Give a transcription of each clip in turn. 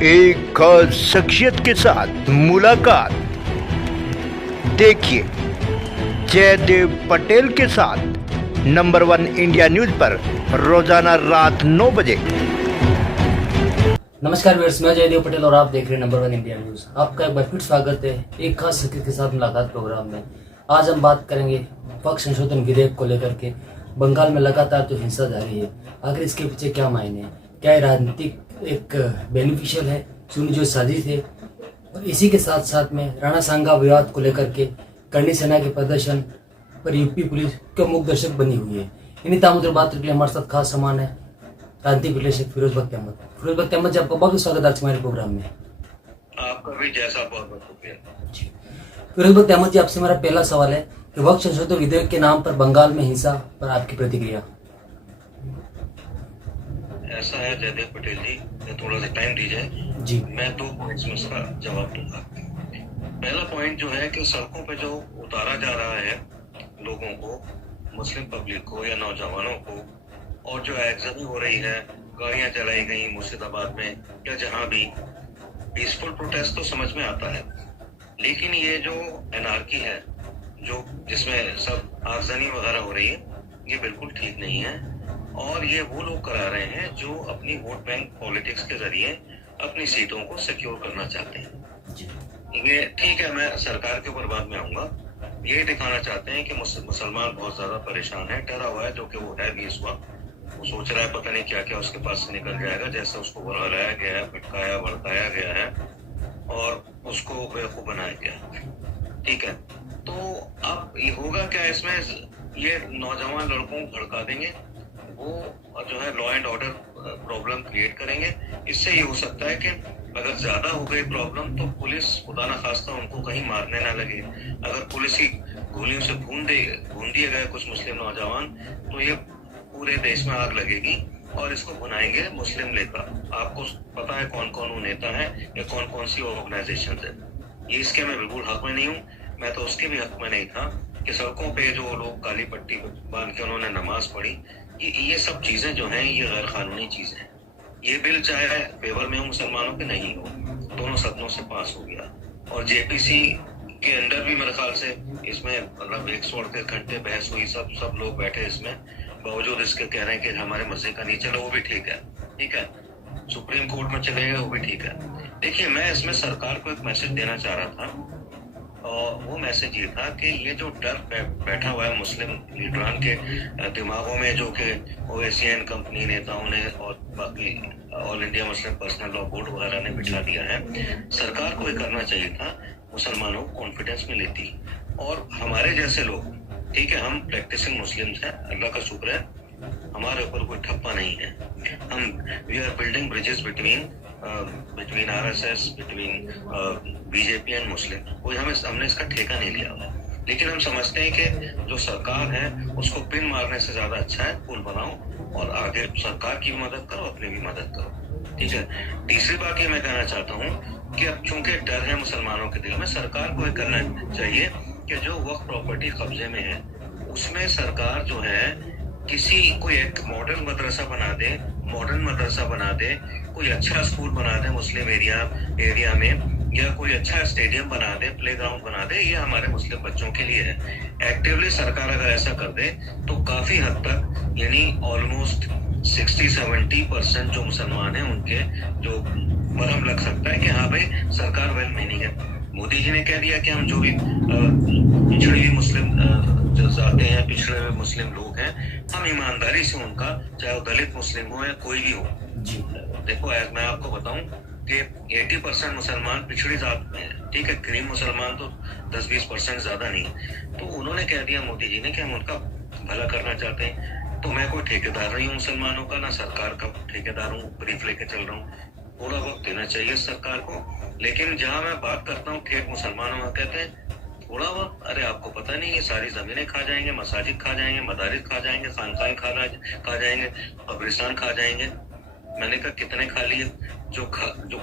एक खास शख्सियत के साथ मुलाकात। देखिए जयदेव पटेल के साथ नंबर 1 इंडिया न्यूज पर रोजाना रात 9 बजे। नमस्कार व्यूअर्स, मैं जयदेव पटेल और आप देख रहे हैं नंबर 1 इंडिया न्यूज। आपका एक बार फिर स्वागत है एक खास शख्सियत के साथ मुलाकात प्रोग्राम में। आज हम बात करेंगे पक्ष संशोधन विधेयक को लेकर के। बंगाल में लगातार जो हिंसा जारी है, आखिर इसके पीछे क्या मायने हैं? क्या ये राजनीतिक एक बेनिफिशियल है, सुनी जो साजिश है? और इसी के साथ साथ में राणा सांगा विवाद को लेकर के करणी सेना के प्रदर्शन पर यूपी पुलिस क्यों मुख्य दर्शक बनी हुई है। इन्हीं तामुद्र बात के लिए हमारे साथ खास सामान है राजनीतिक विश्लेषक फिरोज बख्त अहमद। फिरोज बख्त अहमद जी, आपका बहुत स्वागत है आज हमारे प्रोग्राम में। आपका भी जैसा बहुत बहुत शुक्रिया। फिरोज बख्त अहमद जी, आपसे मेरा पहला सवाल है कि वक्त संशोधन विधेयक के नाम पर बंगाल में हिंसा पर आपकी प्रतिक्रिया। ऐसा है जयदेव पटेल जी, थोड़ा सा टाइम दीजिए जी। मैं 2 पॉइंट्स में इसका जवाब दूंगा। पहला पॉइंट जो है कि सड़कों पे जो उतारा जा रहा है लोगों को, मुस्लिम पब्लिक को या नौजवानों को, और जो एग्जामी हो रही है, गाड़ियां चलाई गई मुर्शिदाबाद में या जहां भी, पीसफुल प्रोटेस्ट तो समझ में आता है, लेकिन ये जो एनार्की है, जो जिसमें सब आगजनी वगैरह हो रही है, ये बिल्कुल ठीक नहीं है। और ये वो लोग करा रहे हैं जो अपनी वोट बैंक पॉलिटिक्स के जरिए अपनी सीटों को सिक्योर करना चाहते हैं। ये ठीक है, मैं सरकार के ऊपर बाद में आऊंगा। ये दिखाना चाहते हैं कि मुसलमान बहुत ज्यादा परेशान है, डरा हुआ है, जो कि वो है भी इस वक्त। वो सोच रहा है पता नहीं क्या क्या उसके पास से निकल जाएगा, जैसे उसको बुलाया गया है, पिटकाया भड़काया गया है और उसको बेवकूफ बनाया गया। ठीक है, तो अब ये होगा क्या इसमें? ये नौजवान लड़कों को भड़का देंगे, वो जो है law and order problem create करेंगे। इससे ये हो सकता है कि अगर ज्यादा हो गई प्रॉब्लम तो पुलिस खुदा ना खास्ता उनको कहीं मारने ना लगे। अगर पुलिस की गोलियों से भून दिए गए कुछ मुस्लिम नौजवान, तो ये पूरे देश में आग लगेगी और इसको भुनाएंगे मुस्लिम लेकर। आपको पता है कौन कौन वो नेता है या कौन कौन सी ऑर्गेनाइजेशन है। ये इसके मैं बिल्कुल हक में नहीं हूँ, मैं तो उसके भी हक में नहीं था कि सड़कों पे जो लोग काली पट्टी बांध के उन्होंने नमाज पढ़ी, ये सब चीजें जो हैं ये गैर कानूनी चीजें हैं। ये बिल चाहे फेवर में हो मुसलमानों के नहीं हो, दोनों सदनों से पास हो गया और जेपीसी के अंदर भी मेरे ख्याल से इसमें मतलब 138 घंटे बहस हुई, सब लोग बैठे इसमें, बावजूद इसके कह रहे हैं कि हमारे मजे का नहीं चला, वो भी ठीक है। ठीक है, सुप्रीम कोर्ट में चले गए, वो भी ठीक है। देखिए, मैं इसमें सरकार को एक मैसेज देना चाह रहा था और वो मैसेज ये था कि ये जो डर बैठा हुआ है मुस्लिम लीडरान के दिमागों में, जो कि ओएसीएन कंपनी नेताओं ने और बाकी all India Muslim personal law board वगैरह ने बिठा दिया है, सरकार को ये करना चाहिए था, मुसलमानों को कॉन्फिडेंस में लेती और हमारे जैसे लोग, ठीक है, हम प्रैक्टिसिंग मुस्लिम्स हैं, अल्लाह का शुक्र है, हमारे ऊपर कोई ठप्पा नहीं है। हम we are building bridges between RSS, between BJP and Muslim. कोई हमने इसका ठेका नहीं लिया हुआ, लेकिन हम समझते हैं कि जो सरकार है उसको पिन मारने से ज्यादा अच्छा है पुल बनाओ और आगे सरकार की भी मदद करो, अपनी भी मदद करो। ठीक है, तीसरी बात ये मैं कहना चाहता हूँ कि अब चूंकि डर है मुसलमानों के दिल में, सरकार को ये करना चाहिए कि जो वक्त प्रॉपर्टी कब्जे में है उसमें सरकार जो है कोई एक मॉडर्न मदरसा बना दे, कोई अच्छा स्कूल बना दे मुस्लिम एरिया में, या कोई अच्छा स्टेडियम बना दे, प्लेग्राउंड बना दे, ये हमारे मुस्लिम बच्चों के लिए है। एक्टिवली सरकार अगर ऐसा कर दे तो काफी हद तक, यानी ऑलमोस्ट 60-70% जो मुसलमान हैं उनके जो मरहम लग सकता है कि हाँ भाई सरकार वेल मीनिंग है। मोदी जी ने कह दिया कि हम जो भी पिछड़ी हुई मुस्लिम जाते हैं, पिछड़े हुए मुस्लिम लोग हैं, हम ईमानदारी से उनका, चाहे वो दलित मुस्लिम हो या कोई भी हो। देखो, मैं आपको बताऊं कि 80% मुसलमान पिछड़ी जात में है, ठीक है, क्रीम मुसलमान तो 10-20% ज्यादा नहीं। तो उन्होंने कह दिया मोदी जी ने कि हम उनका भला करना चाहते हैं। तो मैं कोई ठेकेदार नहीं हूँ मुसलमानों का, ना सरकार का ठेकेदार हूँ, ब्रीफ लेके चल रहा हूँ। थोड़ा वक्त देना चाहिए सरकार को, लेकिन जहाँ मैं बात करता हूँ ठेठ मुसलमानों का, कहते हैं थोड़ा वक्त, अरे आपको पता नहीं ये सारी जमीनें खा जाएंगे, मसाजिद खा जाएंगे, मदारिस खा जाएंगे, खानकाएं खा जाएंगे, कब्रिस्तान खा जाएंगे। मैंने कहा कितने खा लिए? जो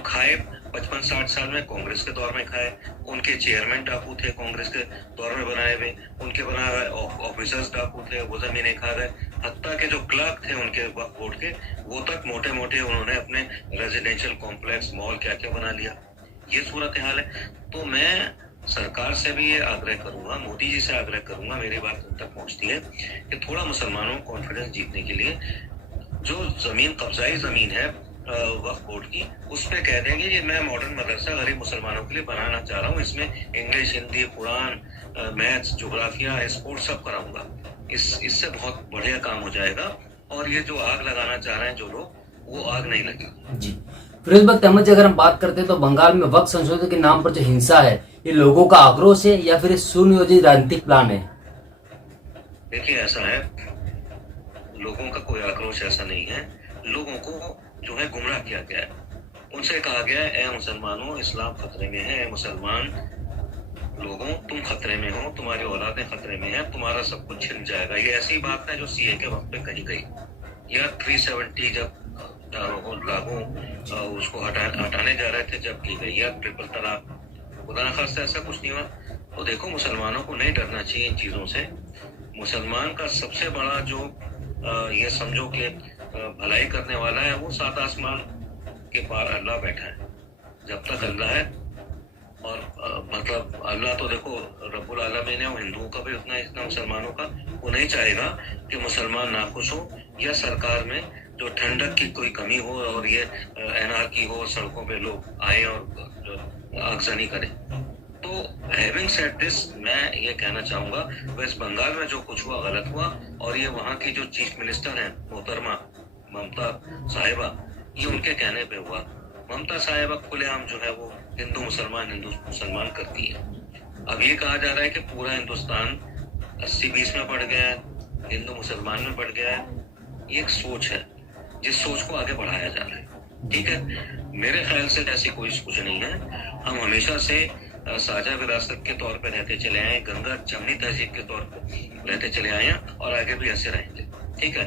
खाए 55-60 साल में कांग्रेस के दौर में खाए, उनके चेयरमैन डाकू थे कांग्रेस के दौर में बनाए हुए, उनके बनाए हुए ऑफिसर्स डाकू थे, वो जमीनें खा गए। हत्ता के जो क्लर्क थे उनके वोट के, वो तक मोटे मोटे उन्होंने अपने रेजिडेंशियल कॉम्प्लेक्स मॉल क्या क्या बना लिया। ये सूरत हाल है। तो मैं सरकार से भी ये आग्रह करूंगा, मोदी जी से आग्रह करूंगा, मेरी बात उन तक पहुंचती है कि थोड़ा मुसलमानों को कॉन्फिडेंस जीतने के लिए जो जमीन कब्जाई जमीन है वक्फ बोर्ड की, उस पे कह देंगे ये मैं मॉडर्न मदरसा गरीब मुसलमानों के लिए बनाना चाह रहा हूँ, इसमें इंग्लिश, हिंदी, कुरान, मैथ्स, ज्योग्राफिया, स्पोर्ट्स सब कराऊंगा। इससे बहुत बढ़िया काम हो जाएगा और ये जो आग लगाना चाह रहे हैं जो लोग, वो आग नहीं लगेगी। जी फिरोज भक्त अहमद जी, अगर हम बात करते हैं तो बंगाल में वक्फ संशोधन के नाम पर जो हिंसा है, ये लोगों का आक्रोश है या फिर सुनियोजित राजनीतिक प्लान है? देखिए ऐसा है, लोगों का कोई आक्रोश ऐसा नहीं है। लोगों को जो है गुमराह किया गया है। उनसे कहा गया है ए मुसलमानों, इस्लाम खतरे में है, मुसलमान लोगों तुम खतरे में हो, तुम्हारी औलादें खतरे में है, तुम्हारा सब कुछ छिन जाएगा। ये ऐसी बात है जो सीए के वक्त पे कही गई, या 370 जब लागू उसको हटाने जा रहे थे जब की गई, या ट्रिपल तलाक, खुदा न खास्ता ऐसा कुछ नहीं हुआ। तो देखो, मुसलमानों को नहीं डरना चाहिए इन चीजों से। मुसलमान का सबसे बड़ा जो ये समझो कि भलाई करने वाला है, वो सात आसमान के पार अल्लाह बैठा है। जब तक अल्लाह है, और मतलब अल्लाह तो देखो रब्बुल आलमीन है, हिंदुओं का भी उतना इतना मुसलमानों का, वो नहीं चाहेगा कि मुसलमान नाखुश हो या सरकार में जो ठंडक की कोई कमी हो और ये एनआरकी हो, सड़कों पे लोग आए और आगजनी करें। तो हैविंग सेड दिस, मैं ये कहना चाहूंगा वेस्ट बंगाल में जो कुछ हुआ गलत हुआ, और ये वहाँ की जो चीफ मिनिस्टर हैं मोहतरमा ममता साहिबा, ये उनके कहने पे हुआ। ममता साहिबा खुलेआम जो है वो हिंदू मुसलमान करती है। अब ये कहा जा रहा है कि पूरा हिंदुस्तान 80-20 में बढ़ गया है, हिंदू मुसलमान में बढ़ गया है। ये एक सोच है, जिस सोच को आगे बढ़ाया जा रहा है। ठीक है, मेरे ख्याल से ऐसी कोई कुछ नहीं है। हम हमेशा से साझा विरासत के तौर पर रहते चले आए, गंगा जमनी तहजीब के तौर पर रहते चले आए हैं और आगे भी ऐसे रहेंगे। ठीक है,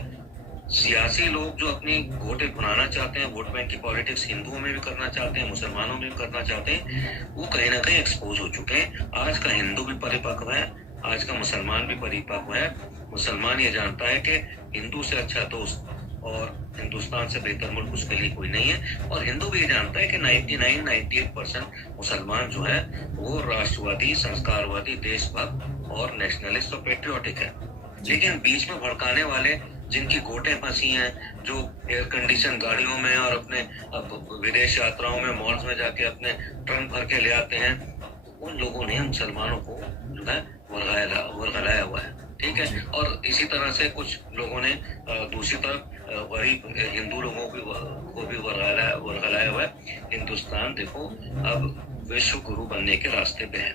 सियासी लोग जो अपनी वोटें भुनाना चाहते हैं, वोट बैंक की पॉलिटिक्स हिंदुओं में भी करना चाहते हैं, मुसलमानों में भी करना चाहते हैं, वो कहीं ना कहीं एक्सपोज हो चुके हैं। आज का हिंदू भी परिपक्व है, आज का मुसलमान भी परिपक्व है। मुसलमान ये जानता है कि हिंदू से अच्छा दोस्त और हिंदुस्तान से बेहतर मुल्क उसके लिए कोई नहीं है, और हिंदू भी ये जानता है कि 99-98% मुसलमान जो है वो राष्ट्रवादी, संस्कारवादी, देशभक्त और नेशनलिस्ट और पेट्रियोटिक है। लेकिन बीच में भड़काने वाले, जिनकी गोटें फंसी हैं, जो एयर कंडीशन गाड़ियों में और अपने विदेश यात्राओं में, मॉल्स में जाके अपने ट्रंक भर के ले आते हैं, उन लोगों ने मुसलमानों को जो है वर्गलाया हुआ है। ठीक है, और इसी तरह से कुछ लोगों ने दूसरी तरफ गरीब हिंदू लोगों को भी वर्गलाया हुआ है। हिंदुस्तान देखो अब विश्व गुरु बनने के रास्ते पे है।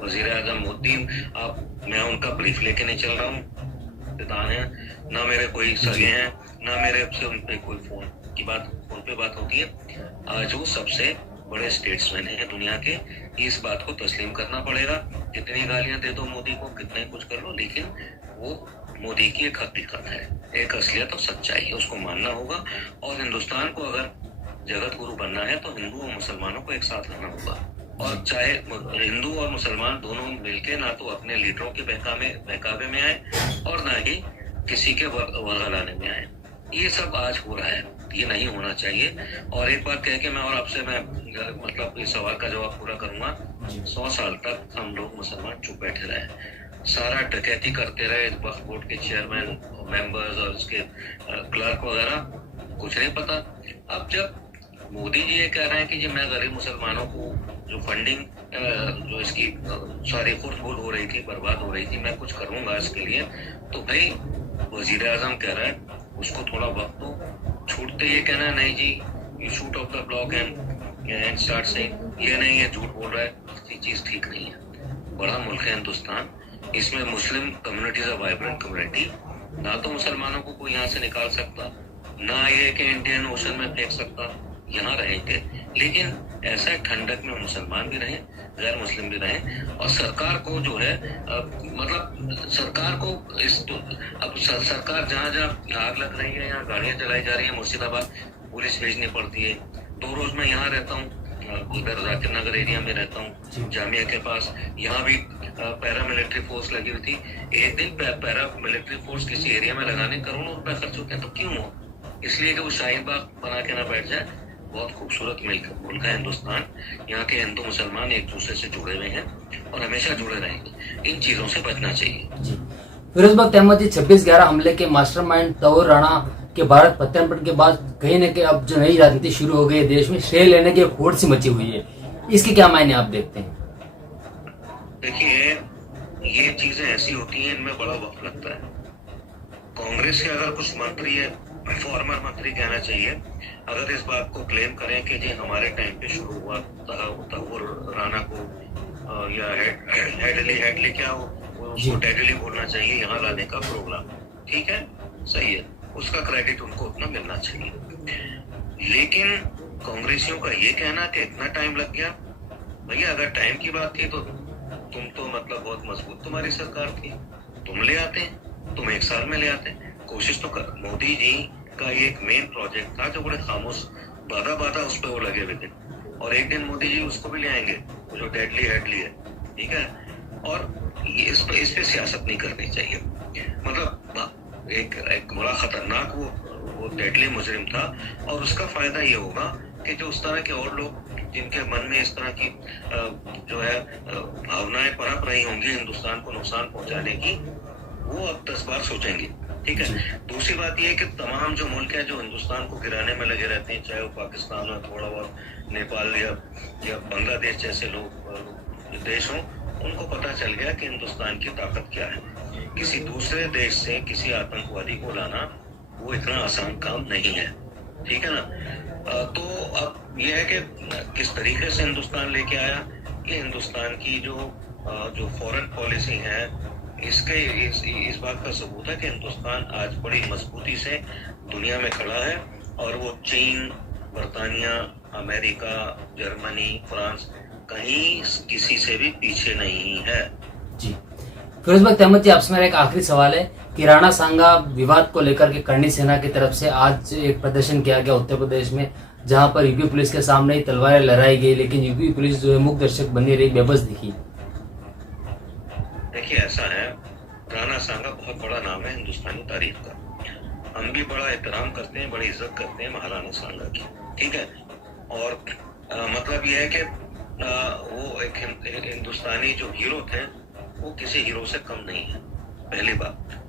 वजीर आजम मोदी, मैं उनका ब्रीफ लेके नहीं चल रहा हूँ, है ना, मेरे कोई सगे हैं ना मेरे से उन पे कोई फोन पे बात होती है। आज वो सबसे बड़े स्टेट्समैन हैं दुनिया के। इस बात को तस्लीम करना पड़ेगा। कितनी गालियां दे दो मोदी को, कितने कुछ कर लो, लेकिन वो मोदी की एक हकीकत है, एक असलियत और सच्चाई है, उसको मानना होगा। और हिंदुस्तान को अगर जगत गुरु बनना है तो हिंदू और मुसलमानों को एक साथ रहना होगा। और चाहे हिंदू और मुसलमान दोनों मिलके ना तो अपने लीडरों के बहकावे में आए और ना ही किसी के वर्गलाने में आए। ये सब आज हो रहा है, ये नहीं होना चाहिए। और एक बात कह के मैं और आपसे मतलब इस सवाल का जवाब पूरा करूंगा। 100 साल तक हम लोग मुसलमान चुप बैठे रहे, सारा डकैती करते रहे, वक्फ बोर्ड के चेयरमैन, मेंबर्स और उसके क्लर्क वगैरह, कुछ नहीं पता। अब जब मोदी जी ये कह रहे हैं कि जी मैं गरीब मुसलमानों को जो फंडिंग जो इसकी सारी फुल हो रही थी, बर्बाद हो रही थी, मैं कुछ करूंगा इसके लिए, तो भाई वजीर आजम कह रहा है उसको थोड़ा वक्त दो। छूटते ये कहना है नहीं जी you shoot off the block and start saying, ये नहीं, ये झूठ बोल रहा है, ये चीज ठीक नहीं है। बड़ा मुल्क है हिंदुस्तान, इसमें Muslim community is a vibrant community. ना तो मुसलमानों को कोई यहाँ से निकाल सकता, ना ये कि इंडियन ओशन में फेंक सकता, यहाँ रहेंगे। लेकिन ऐसा ठंडक में मुसलमान भी रहे, गैर मुस्लिम भी रहे। और सरकार को जो है मतलब सरकार को अब सरकार जहाँ जहाँ आग लग रही है, यहाँ गाड़ियां चलाई जा रही है, मुर्शिदाबाद पुलिस भेजनी पड़ती है। 2 रोज मैं यहाँ रहता हूँ, उधर जाकिर नगर एरिया में रहता हूँ, जामिया के पास। यहाँ भी पैरा मिलिट्री फोर्स लगी हुई थी। एक दिन पैरा मिलिट्री फोर्स किसी एरिया में लगाने करोड़ों रुपए खर्च होते हैं, तो क्यों हो? इसलिए कि वो शाहीन बाग बना के ना बैठ जाए। बहुत खूबसूरत मुल्क है हिंदुस्तान। यहाँ के हिंदू मुसलमान एक दूसरे से जुड़े हुए हैं और हमेशा जुड़े रहेंगे। इन चीजों से बचना चाहिए। जी, फिरोज बख्त अहमद जी, 26/11 हमले के मास्टरमाइंड तौर राणा के भारत प्रत्यार्पण के बाद कहीं न कहीं अब जो नई राजनीति शुरू हो गई है देश में, श्रेय लेने की एक होड़ सी मची हुई है, इसके क्या मायने आप देखते हैं? देखिए, ये चीजें ऐसी होती हैं, इनमें बड़ा वक्त लगता है। कांग्रेस के अगर कुछ मंत्री है, फॉर्मर मंत्री कहना चाहिए, अगर इस बात को क्लेम करें कि जी हमारे टाइम पे शुरू हुआ तहव्वुर राणा को या हेडली क्या हो, उसको डेडली बोलना चाहिए, यहाँ लाने का प्रोग्राम, ठीक है, सही है, उसका क्रेडिट उनको उतना मिलना चाहिए। लेकिन कांग्रेसियों का ये कहना कि इतना टाइम लग गया, भैया अगर टाइम की बात थी तो तुम तो मतलब बहुत मजबूत तुम्हारी सरकार थी, तुम ले आते, तुम 1 साल में ले आते, कोशिश तो कर। मोदी जी का ये एक मेन प्रोजेक्ट था जो बड़े खामोश बाधा उस पर वो लगे हुए थे, और एक दिन मोदी जी उसको भी ले आएंगे, वो जो हेडली है, ठीक है। और इस पे सियासत नहीं करनी चाहिए। मतलब एक बड़ा खतरनाक वो डेडली मुजरिम था, और उसका फायदा ये होगा कि जो उस तरह के और लोग जिनके मन में इस तरह की जो है भावनाएं पनप रही होंगी हिंदुस्तान को नुकसान पहुंचाने की, वो अब 10 बार सोचेंगे, ठीक है। दूसरी बात यह है कि तमाम जो मुल्क हैं जो हिंदुस्तान को गिराने में लगे रहते हैं, चाहे वो पाकिस्तान हो, थोड़ा बहुत नेपाल या बांग्लादेश जैसे लोग देश हों, उनको पता चल गया कि हिंदुस्तान की ताकत क्या है। किसी दूसरे देश से किसी आतंकवादी को लाना वो इतना आसान काम नहीं है, ठीक है ना। तो अब यह है कि किस तरीके से हिंदुस्तान लेके आया, ये हिंदुस्तान की जो फॉरेन पॉलिसी है, इसके इस बात का सबूत है कि हिंदुस्तान आज बड़ी मजबूती से दुनिया में खड़ा है, और वो चीन, बर्तानिया, अमेरिका, जर्मनी, फ्रांस कहीं किसी से भी पीछे नहीं है। जी, फिरोज बख्त अहमद जी, आपसे मेरा एक आखिरी सवाल है कि राणा सांगा विवाद को लेकर के करणी सेना की तरफ से आज एक प्रदर्शन किया गया उत्तर प्रदेश में, जहां पर यूपी पुलिस के सामने ही तलवारें लहराई गई, लेकिन यूपी पुलिस जो है मूक दर्शक बनी रही, बेबस दिखी। देखिए, ऐसा है, राणा सांगा बहुत बड़ा नाम है हिंदुस्तानी तारीख का। हम भी बड़ा एहतराम करते हैं, बड़ी इज्जत करते हैं महाराणा सांगा की, ठीक है। और मतलब यह है कि वो एक हिंदुस्तानी जो हीरो थे, वो किसी हीरो से कम नहीं है, पहली बात।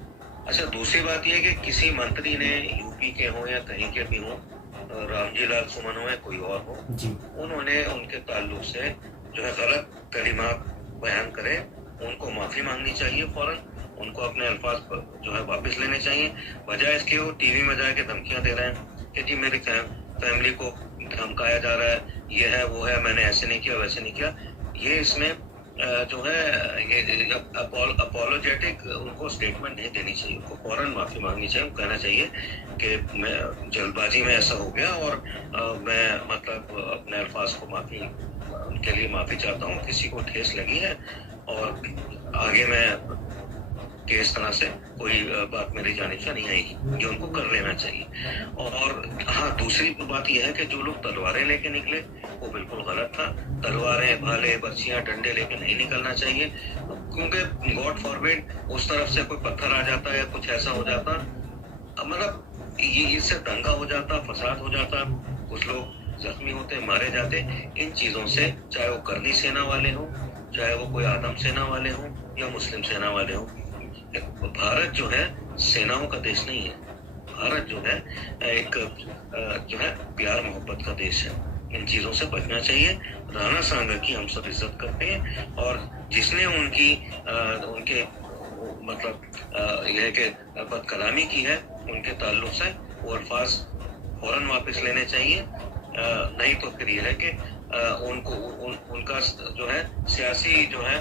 अच्छा, दूसरी बात यह है कि किसी मंत्री ने यूपी के हो या कहीं के भी हो, रामजी लाल सुमन हो या कोई और हो, उन्होंने उनके ताल्लुक से जो है गलत कलिमात बयान करे, उनको माफी मांगनी चाहिए फौरन, उनको अपने अल्फाज जो है वापस लेने चाहिए, बजाय इसके वो टीवी में जाके धमकियां दे रहे हैं कि जी मेरी फैमिली को धमकाया जा रहा है, ये है वो है, मैंने ऐसे नहीं किया वैसे नहीं किया। ये इसमें जो है ये अपोलोजेटिक उनको स्टेटमेंट नहीं देनी चाहिए, उनको फौरन माफी मांगनी चाहिए, कहना चाहिए कि मैं जल्दबाजी में ऐसा हो गया, और मैं मतलब अपने अल्फाज को उनके लिए माफी चाहता हूँ, किसी को ठेस लगी है, और आगे मैं कि इस तरह से कोई बात मेरी जानिब से नहीं आएगी, ये उनको कर लेना चाहिए। और हाँ, दूसरी बात यह है कि जो लोग तलवारें लेके निकले वो बिल्कुल गलत था। तलवारें, भाले, बर्छियां, डंडे लेके नहीं निकलना चाहिए, क्योंकि गॉड फॉरबिड उस तरफ से कोई पत्थर आ जाता है या कुछ ऐसा हो जाता, मतलब ये इससे दंगा हो जाता, फसाद हो जाता, कुछ लोग जख्मी होते, मारे जाते। इन चीजों से, चाहे वो करनी सेना वाले हों, चाहे वो कोई आदम सेना वाले हों या मुस्लिम सेना वाले हों, भारत जो है सेनाओं का देश नहीं है। भारत जो है एक जो है प्यार मोहब्बत का देश है। इन चीजों से बचना चाहिए। राणा सांगा की हम सब इज्जत करते हैं, और जिसने उनके मतलब यह कि बदकलामी की है उनके ताल्लुक से, वो अल्फाज फौरन वापस लेने चाहिए, नहीं तो फिर यह है कि उनका जो है सियासी जो है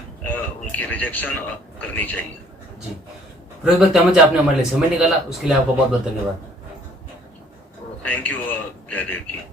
उनकी रिजेक्शन करनी चाहिए। जी, फिरोज बख्त अहमद जी, आपने हमारे लिए समय निकाला, उसके लिए आपका बहुत बहुत धन्यवाद। Thank you Jaydev ji.